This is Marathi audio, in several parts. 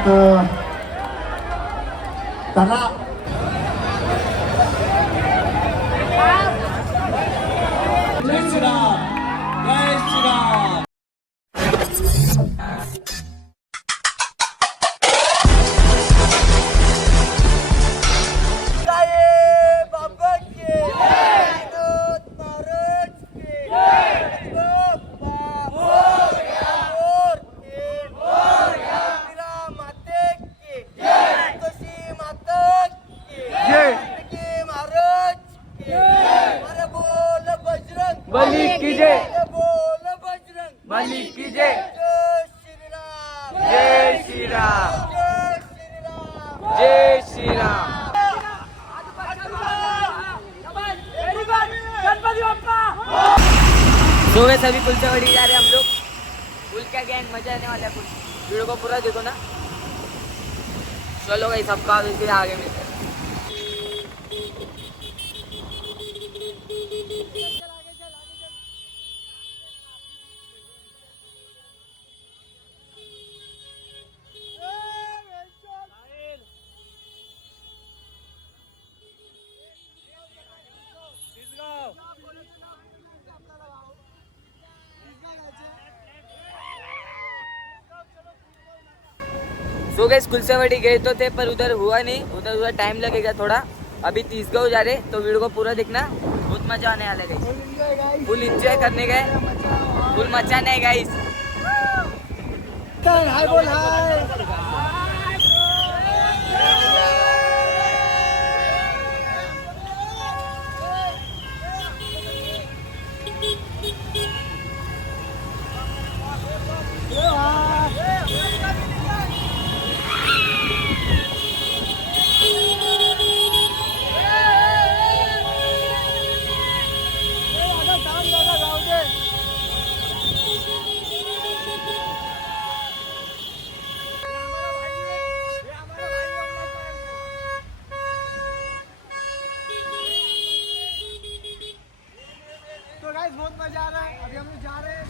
आहेत त्यांना जय श्रीराम, जय श्रीराम. बली की जय, बली की जय. जय श्रीराम, जय श्रीराम. तो वैसे अभी पुल से वड़ी जा रहे हैं हम लोग. पुल क्या गैंग मजा आने वाला है. पुल वीडियो को पूरा देखो ना. चलो भाई सबका इसके आगे मिलते हैं. सो गए स्कूल से वड़ी गए तो थे पर उधर हुआ नहीं. उधर टाइम लगेगा थोड़ा. अभी 30 गाँव जा रहे तो वीडियो को पूरा देखना. बहुत मजा आने वाला है. फुल एंजॉय करने गए. फुल मचा नहीं गाइस. हाय बोल हाय. बहुत मजा आ रहा है. अभी हम लोग जा रहे हैं.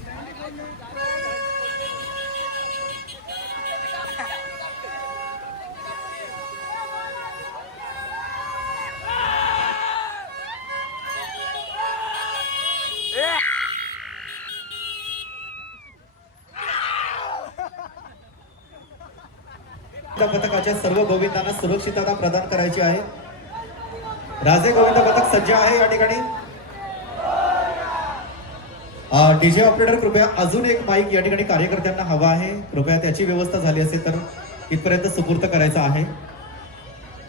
पथकाच्या सर्व गोविंदांना सुरक्षितता प्रदान करायची आहे. राजे गोविंद पथक सज्ज आहे. या ठिकाणी डीजे ऑपरेटर कृपया अजून एक माईक या ठिकाणी कार्यकर्त्यांना हवा आहे. कृपया त्याची व्यवस्था झाली असेल तर इथपर्यंत सुपूर्त करायचा आहे.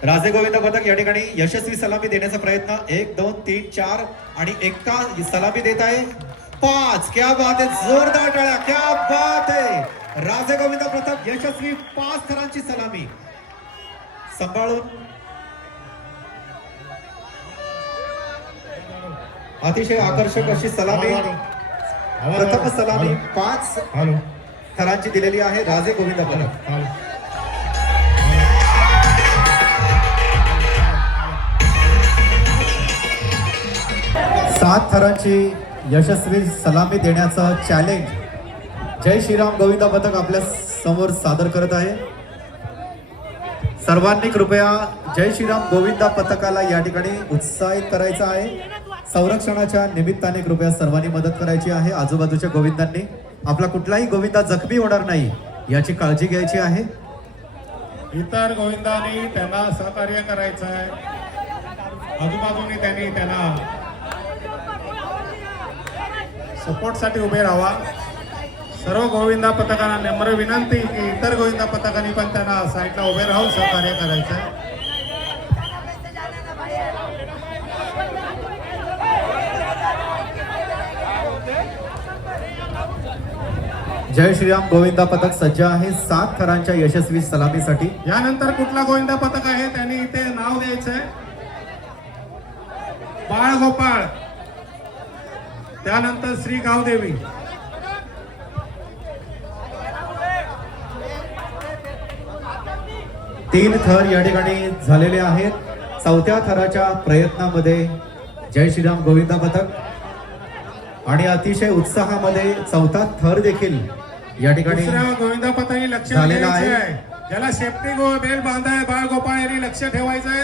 राजे गोविंद पथक या ठिकाणी यशस्वी सलामी देण्याचा प्रयत्न 1 2 3 4 आणि एकटा सलामी देत आहे 5. क्या बात आहे. जोरदार टाळ्या. क्या बात आहे. राजे गोविंद पथक यशस्वी 5 थरांची सलामी सांभाळून अतिशय आकर्षक अशी सलामी. प्रथम सलामी 5 थरांची दिलेली आहे राजे गोविंद पथक. 7 थरांची यशस्वी सलामी देण्याचं चॅलेंज जय श्रीराम गोविंद पथक आपल्या समोर सादर करत आहे. सर्वांनी कृपया जय श्रीराम गोविंदा पथकाला या ठिकाणी उत्साहित करायचं आहे. संरक्षणाच्या निमित्ताने कृपया सर्वांनी मदत करायची आहे. आजूबाजूच्या गोविंदांनी आपला कुठलाही गोविंदा जखमी होणार नाही याची काळजी घ्यायची आहे. इतर गोविंदांनी त्यांना सहकार्य करायचं आहे. आजूबाजूने त्यांना सपोर्टसाठी उभे राहा. सर्व गोविंदा पथकांना नम्र विनंती की इतर गोविंदा पथकांनी पण त्यांना साईडला उभे राहून सहकार्य करायचं आहे. जय श्रीराम गोविंदा पथक सज्ज आहे 7 थरांच्या यशस्वी सलामीसाठी. यानंतर कुठला गोविंदा पथक आहे त्यांनी इथे नाव द्यायचंय. बाळ गोपाळ, त्यानंतर श्री गावदेवी. तीन थर या ठिकाणी झालेले आहेत. 4थ्या थराच्या प्रयत्नामध्ये जय श्रीराम गोविंदा पथक आणि अतिशय उत्साहामध्ये 4था थर देखील या ठिकाणी गोविंदा पथकाने लक्ष झालेला आहे. ज्याला सेफ्टी बेल्ट बांधाय बाळ गोपाळ यांनी लक्ष ठेवायचंय.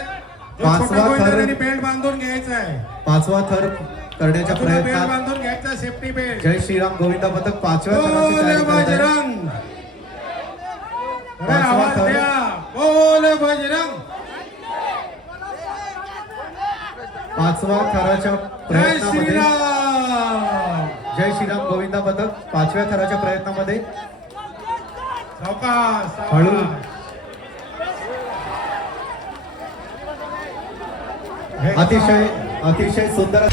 जो पाचवा छोटा गोविंद थर- यांनी बेल्ट बांधून घ्यायचा आहे. 5वा थर करण्याच्या बेल्ट प्रयत्नात बांधून घ्यायचा सेफ्टी बेल्ट. जय श्रीराम गोविंदा पथक 5व्या थराची बोल तयारी करत आहे. बजरंग. अरे पाचवा आवाज थर. द्या. बोल बजरंग. 5व्या थराच्या जय प्रयत्नामध्ये श्रीराम. जय श्रीराम गोविंदा पथक 5व्या थराच्या प्रयत्नामध्ये सावकाश हळू. अतिशय सुंदर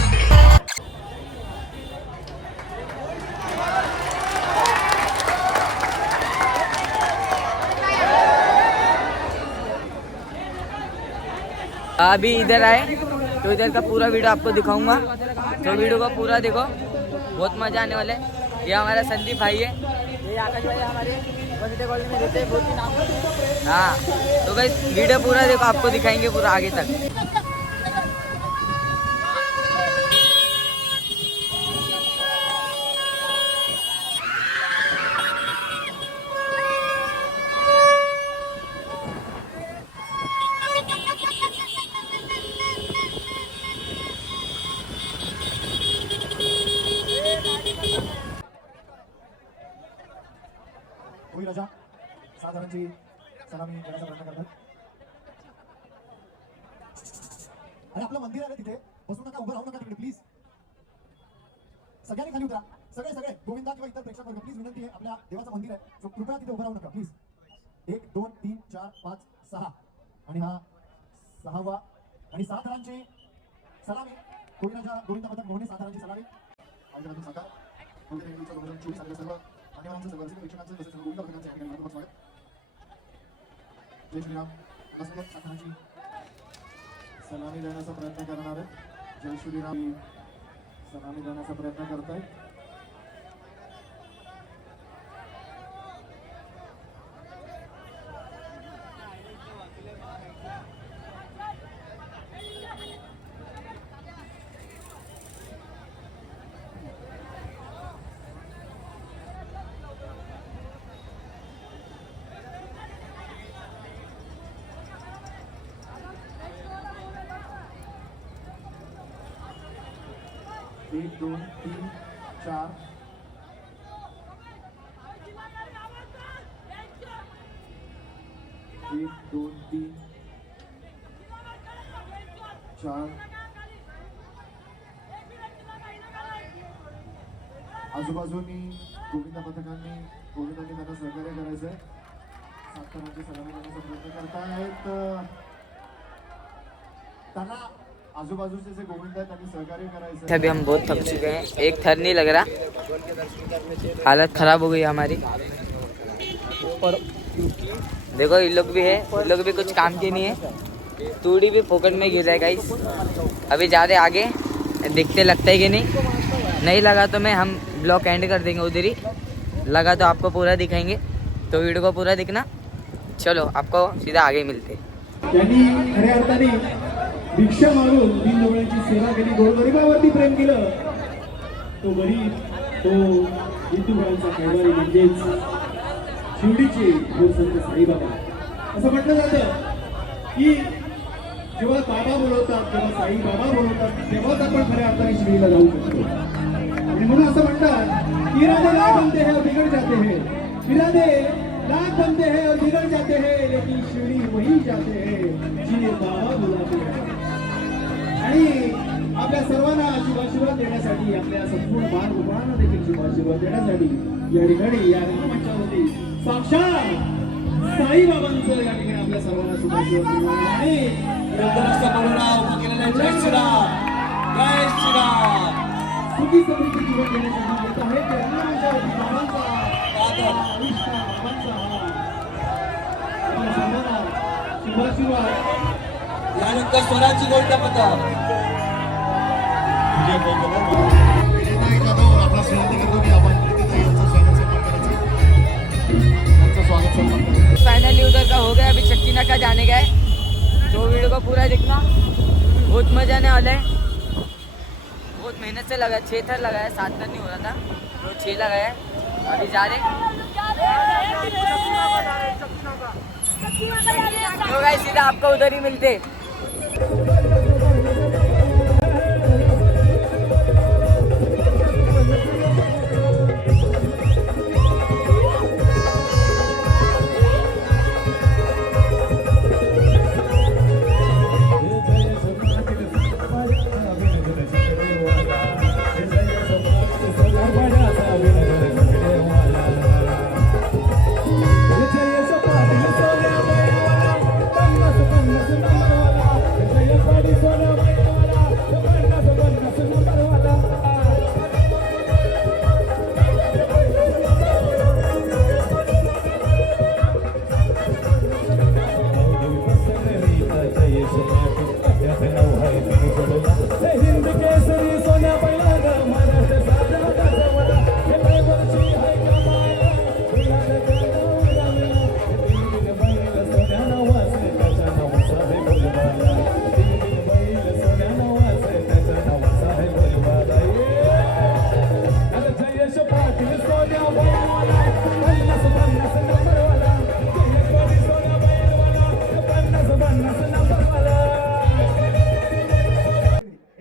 अभी इधर आए तो इधर का पूरा वीडियो आपको दिखाऊंगा, तो वीडियो को पूरा देखो, बहुत मजा आने वाला है। ये हमारा संदीप भाई है, ये आकाश भाई हमारे कॉलेज में रहते हैं, बहुत ही नाम। हाँ तो गाइस वीडियो पूरा देखो, आपको दिखाएंगे पूरा आगे तक। होई राजा साधारणची सलामी देण्याचा प्रयत्न करतात. आणि आपलं मंदिर आहे तिथे, बसू नका, उभं राहू नका तिकडे प्लीज. सगळ्यांनी खाली उतरा, सगळे गोविंदा किंवा इतर प्रेक्षक वर्ग प्लीज विनंती आहे, आपल्या देवाचं मंदिर आहे, सो कृपया तिथे उभं राहू नका प्लीज. 1 2 3 4 5 6 आणि हा 6वा आणि 7 रांची सलामी गोविंदा पथक मोहने 7 रांची सलामी आयोजनातून साकार. गोविंदा रेल्वेच्या 2024 साली सर्व मान्यवरांचं सर्व प्रेक्षकांचं तसेच गोविंदा पथकांचं या ठिकाणी मनपूर्वक स्वागत. जय श्रीराम. बसवत 7 रांची सलामी देण्याचा प्रयत्न करणार आहेत. जय श्रीराम सलामी देण्याचा प्रयत्न करतायत. एक 2 3 4 1 2 3 4 आजूबाजूनी गोविंदा पथकांनी त्यांना सहकार्य करायचंय. 7 रांची सलामी देण्याचा प्रयत्न करतायत. त्यांना आजूबाजूचे जे गोविंद आहेत त्यांनी सहकार्य करायचं. अभी हम बहुत थक चुके हैं, एक थर नहीं लग रहा, हालत खराब हो गई हमारी। और देखो ये लोग भी है, ये लोग भी कुछ काम के नहीं है, तूड़ी भी फोकट में गिर रहा है गाइस। अभी जा रहे आगे, देखते लगता है कि नहीं लगा तो मैं हम ब्लॉग एंड कर देंगे उधर ही, लगा तो आपको पूरा दिखाएंगे, तो वीडियो को पूरा दिखना। चलो आपको सीधा आगे मिलते। त्यांनी खऱ्या अर्थाने भिक्षा मागून दीनदुबळ्यांची सेवा केली, गोरगरिबावरती प्रेम केलं. तो गरीब, तो दीनदुबळ्यांचा कैवारी म्हणजेच शिर्डीचे संत साईबाबा. असं म्हटलं जातं की जेव्हा बाबा बोलवतात, जेव्हा साईबाबा बोलवतात, तेव्हाच आपण खऱ्या अर्थाने शिर्डीला जाऊ शकतो. आणि म्हणून असं म्हणतात, इरादे लाख बनते हैं और बिगड़ जाते हैं, इरादे लाख बनते हैं और बिगड़ जाते हैं, लेकिन शिर्डी वही जाते हैं जिन्हें बाबा बुलाते हैं. आणि आपल्या सर्वांना शुभाशीर्वाद देण्यासाठी, आपल्या संपूर्ण बाळगोपाळांना देखील शुभाशीर्वाद देण्यासाठी या ठिकाणी या रंगमंचावरती साक्षात साईबाबांचं या ठिकाणी आपल्या सर्वांना शुभाशीर्वाद देणार आहे. जय श्रीराम, जय श्रीराम. सुखी समृद्धी जीवन देण्यासाठी येत आहे ते रंगमंचावरती बाबांचा बाबांचा आपल्या सर्वांना शुभाशीर्वाद. यानंतर स्वराची गोविंदा पथक. आपला विनंती करतो की आपण यांचं स्वागत सन्मान करायचं. फाइनली उधर का हो गया, अभी चक्की नाका जाने का है, तो वीडियो को पूरा देखना, बहुत मजा आने वाला है। बहुत मेहनत से लगा, 6 थर लगाया, 7 थर नहीं हो रहा था, तो 6 लगाया है। अभी जा रहे तो गाइस सीधा आपको उधर ही मिलते।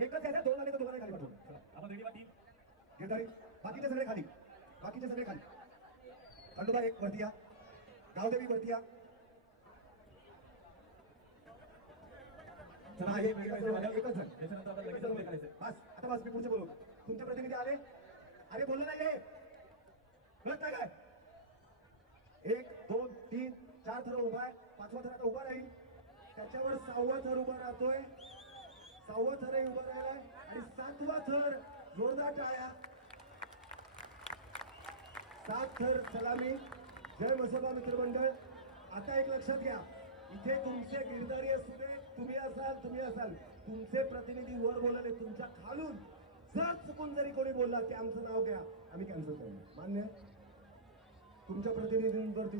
एकच आहे, दोन आले तर दोघांना खाली पाठवू. आपण रेडी बा तीन. गिरधारी. बाकीचे सगळे खाली. बाकीचे सगळे खाली. खंडोबा एक वरती या. गावदेवी वरती या. चला हा एक एकच जण. त्याच्यानंतर आपण लगेच उभे करायचे. बस आता बस मी पुढचे बोलू. तुमचे प्रतिनिधी आले? अरे बोललं नाही हे. कळत नाही काय? 1 2 3 4 थर उभा आहे. 5वा थर आता उभा राहील. त्याच्यावर 6वा थर उभा राहतोय. 6वा थरही उभा राहिलाय आणि 7वा थर जोरदार टाळ्या. 7 थर सलामी. जय मसोबा मित्रमंडळ. आता एक लक्षात घ्या, इथे तुमचे गिरधारी असू दे, तुम्ही असाल तुमचे प्रतिनिधी वर बोलले, तुमच्या खालून जर चुकून जरी कोणी बोलला की आमचं नाव घ्या, आम्ही कॅन्सल करू. मान्य? तुमच्या प्रतिनिधींवरती